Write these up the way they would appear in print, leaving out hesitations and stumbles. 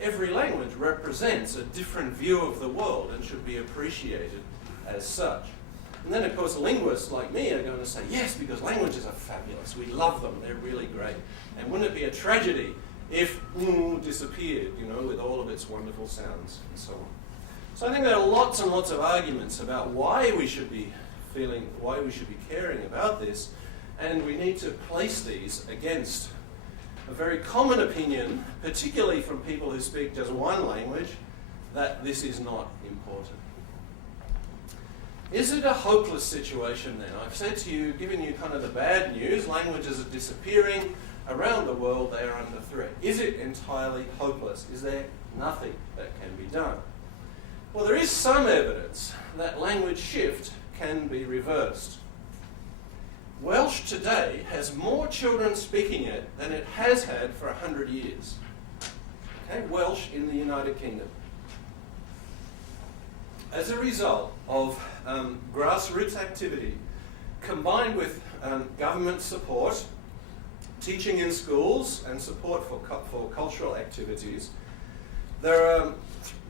every language represents a different view of the world and should be appreciated as such. And then, of course, linguists like me are going to say, yes, because languages are fabulous. We love them. They're really great. And wouldn't it be a tragedy if disappeared, with all of its wonderful sounds and so on. So I think there are lots and lots of arguments about why we should be caring about this, and we need to place these against a very common opinion, particularly from people who speak just one language, that this is not important. Is it a hopeless situation then? I've said to you, given you kind of the bad news, languages are disappearing. Around the world they are under threat. Is it entirely hopeless? Is there nothing that can be done? Well, there is some evidence that language shift can be reversed. Welsh today has more children speaking it than it has had for 100 years. Okay? Welsh in the United Kingdom. As a result of grassroots activity combined with government support, teaching in schools and support for cultural activities, there are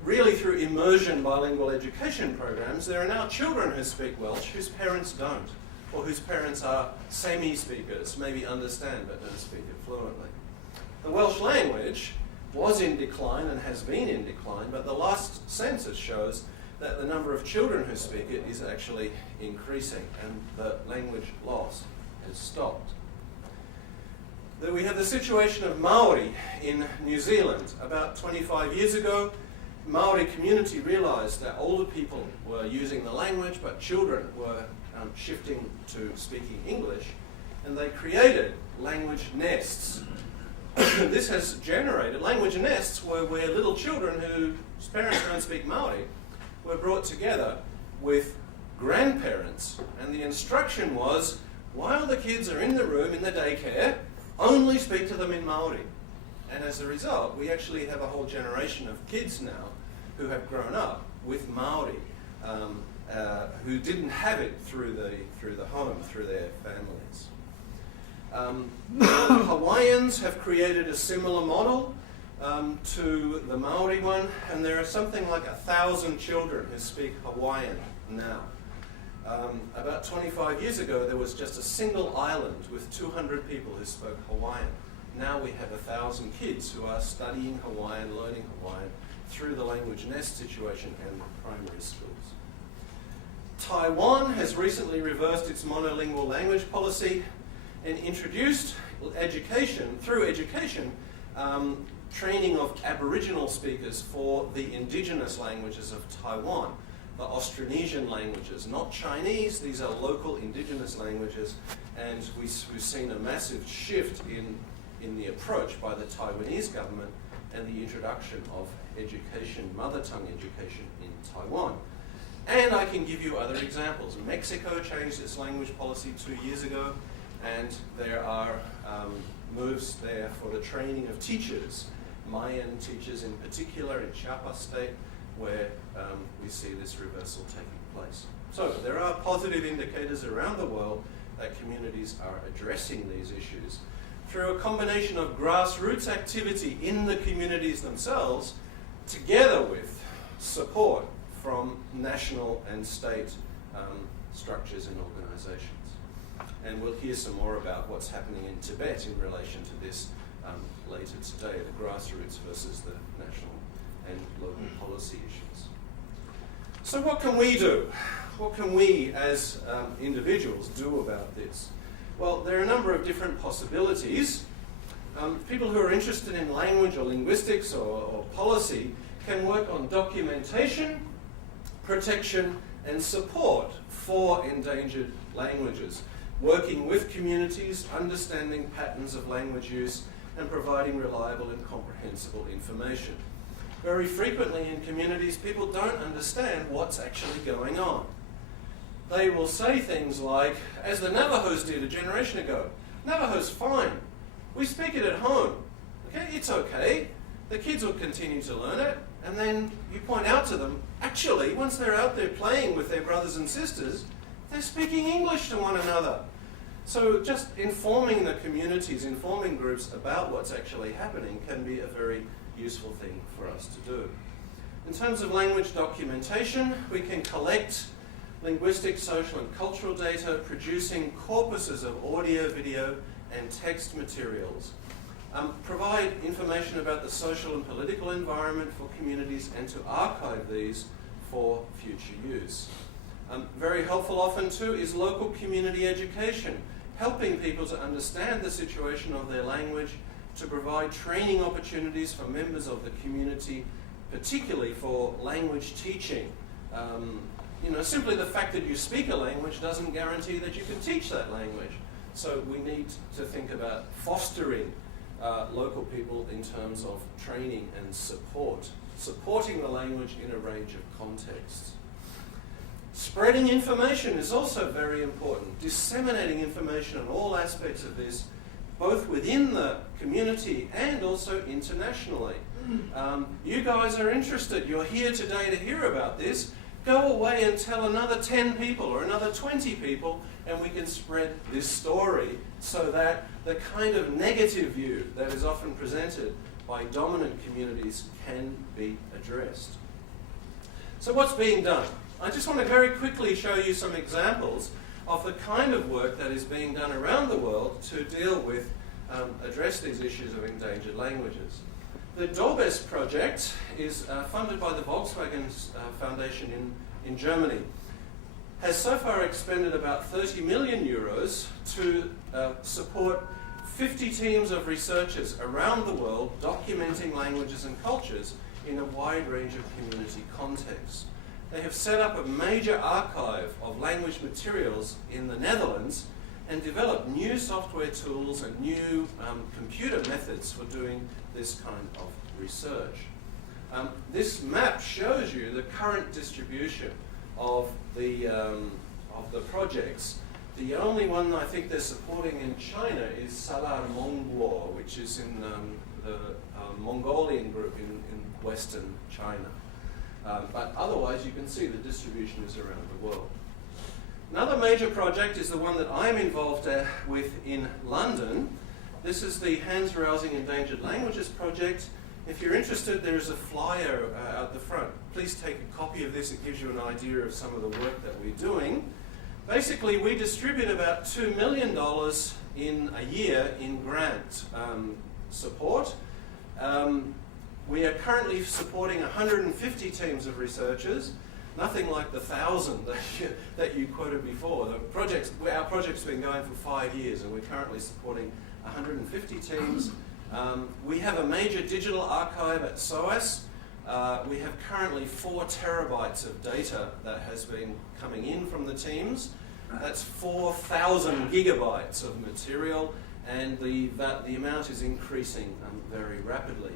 really through immersion bilingual education programs, there are now children who speak Welsh whose parents don't, or whose parents are semi-speakers, maybe understand but don't speak it fluently. The Welsh language was in decline and has been in decline, but the last census shows that the number of children who speak it is actually increasing and the language loss has stopped. We have the situation of Maori in New Zealand. About 25 years ago, Maori community realised that older people were using the language, but children were shifting to speaking English, and they created language nests. This has generated language nests where little children whose parents don't speak Maori were brought together with grandparents, and the instruction was, while the kids are in the room in the daycare, only speak to them in Maori. And as a result, we actually have a whole generation of kids now who have grown up with Maori, who didn't have it through the home, through their families. The Hawaiians have created a similar model to the Maori one, and there are something like 1,000 children who speak Hawaiian now. About 25 years ago, there was just a single island with 200 people who spoke Hawaiian. Now we have 1,000 kids who are studying Hawaiian, learning Hawaiian through the language nest situation and primary schools. Taiwan has recently reversed its monolingual language policy and introduced education, training of Aboriginal speakers for the indigenous languages of Taiwan, the Austronesian languages, not Chinese. These are local indigenous languages, and we've seen a massive shift in the approach by the Taiwanese government and the introduction of education, mother tongue education in Taiwan. And I can give you other examples. Mexico changed its language policy 2 years ago, and there are moves there for the training of teachers, Mayan teachers in particular in Chiapas State, where we see this reversal taking place. So there are positive indicators around the world that communities are addressing these issues through a combination of grassroots activity in the communities themselves, together with support from national and state structures and organizations. And we'll hear some more about what's happening in Tibet in relation to this later today, the grassroots versus the national and local policy issues. So what can we do? What can we as individuals do about this? Well, there are a number of different possibilities. People who are interested in language or linguistics or policy can work on documentation, protection, and support for endangered languages, working with communities, understanding patterns of language use, and providing reliable and comprehensible information. Very frequently in communities, people don't understand what's actually going on. They will say things like, as the Navajos did a generation ago, Navajo's fine. We speak it at home. Okay, it's okay. The kids will continue to learn it. And then you point out to them, actually, once they're out there playing with their brothers and sisters, they're speaking English to one another. So just informing the communities, informing groups about what's actually happening can be a very useful thing for us to do. In terms of language documentation, we can collect linguistic, social and cultural data, producing corpuses of audio, video and text materials. Provide information about the social and political environment for communities and to archive these for future use. Very helpful often too is local community education, helping people to understand the situation of their language, to provide training opportunities for members of the community, particularly for language teaching. Simply the fact that you speak a language doesn't guarantee that you can teach that language. So we need to think about fostering local people in terms of training and supporting the language in a range of contexts. Spreading information is also very important. Disseminating information on all aspects of this, both within the community and also internationally. You guys are interested. You're here today to hear about this. Go away and tell another 10 people or another 20 people, and we can spread this story so that the kind of negative view that is often presented by dominant communities can be addressed. So what's being done? I just want to very quickly show you some examples of the kind of work that is being done around the world to deal with, address these issues of endangered languages. The Dobes project is funded by the Volkswagen Foundation in Germany. Has so far expended about 30 million euros to support 50 teams of researchers around the world documenting languages and cultures in a wide range of community contexts. They have set up a major archive of language materials in the Netherlands and developed new software tools and new computer methods for doing this kind of research. This map shows you the current distribution of the projects. The only one I think they're supporting in China is Salar Mongguo, which is in the Mongolian group in Western China. But otherwise, you can see the distribution is around the world. Another major project is the one that I'm involved with in London. This is the Hans Rousing Endangered Languages Project. If you're interested, there is a flyer out the front. Please take a copy of this. It gives you an idea of some of the work that we're doing. Basically, we distribute about $2 million in a year in grant support. We are currently supporting 150 teams of researchers, nothing like the 1,000 that you quoted before. Our project's been going for 5 years, and we're currently supporting 150 teams. We have a major digital archive at SOAS. We have currently 4 terabytes of data that has been coming in from the teams. That's 4,000 gigabytes of material, and the amount is increasing very rapidly.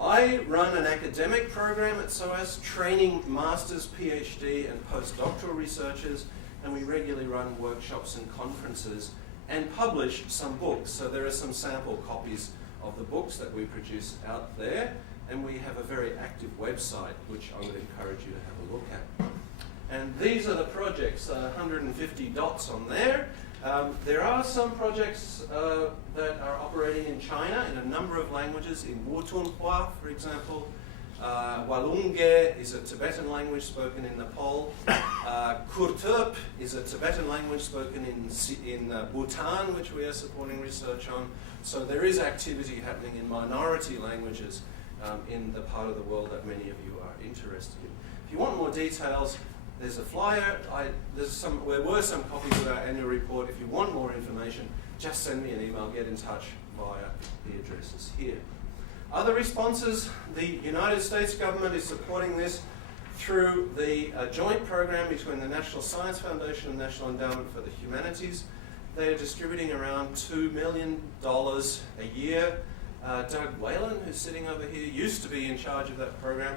I run an academic program at SOAS, training masters, PhD and postdoctoral researchers, and we regularly run workshops and conferences and publish some books. So there are some sample copies of the books that we produce out there, and we have a very active website which I would encourage you to have a look at. And these are the projects, 150 dots on there. There are some projects that are operating in China in a number of languages, in Wutunhua, for example. Walunge is a Tibetan language spoken in Nepal. Kurturp is a Tibetan language spoken in Bhutan, which we are supporting research on. So there is activity happening in minority languages in the part of the world that many of you are interested in. If you want more details, there's a flyer. There were some copies of our annual report. If you want more information, just send me an email, get in touch via the addresses here. Other responses, the United States government is supporting this through the joint program between the National Science Foundation and National Endowment for the Humanities. They are distributing around $2 million a year. Doug Whalen, who's sitting over here, used to be in charge of that program.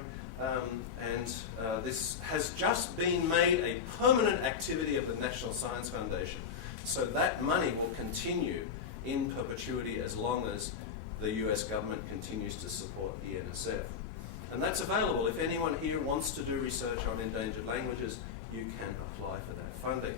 This has just been made a permanent activity of the National Science Foundation. So that money will continue in perpetuity as long as the US government continues to support the NSF. And that's available. If anyone here wants to do research on endangered languages, you can apply for that funding.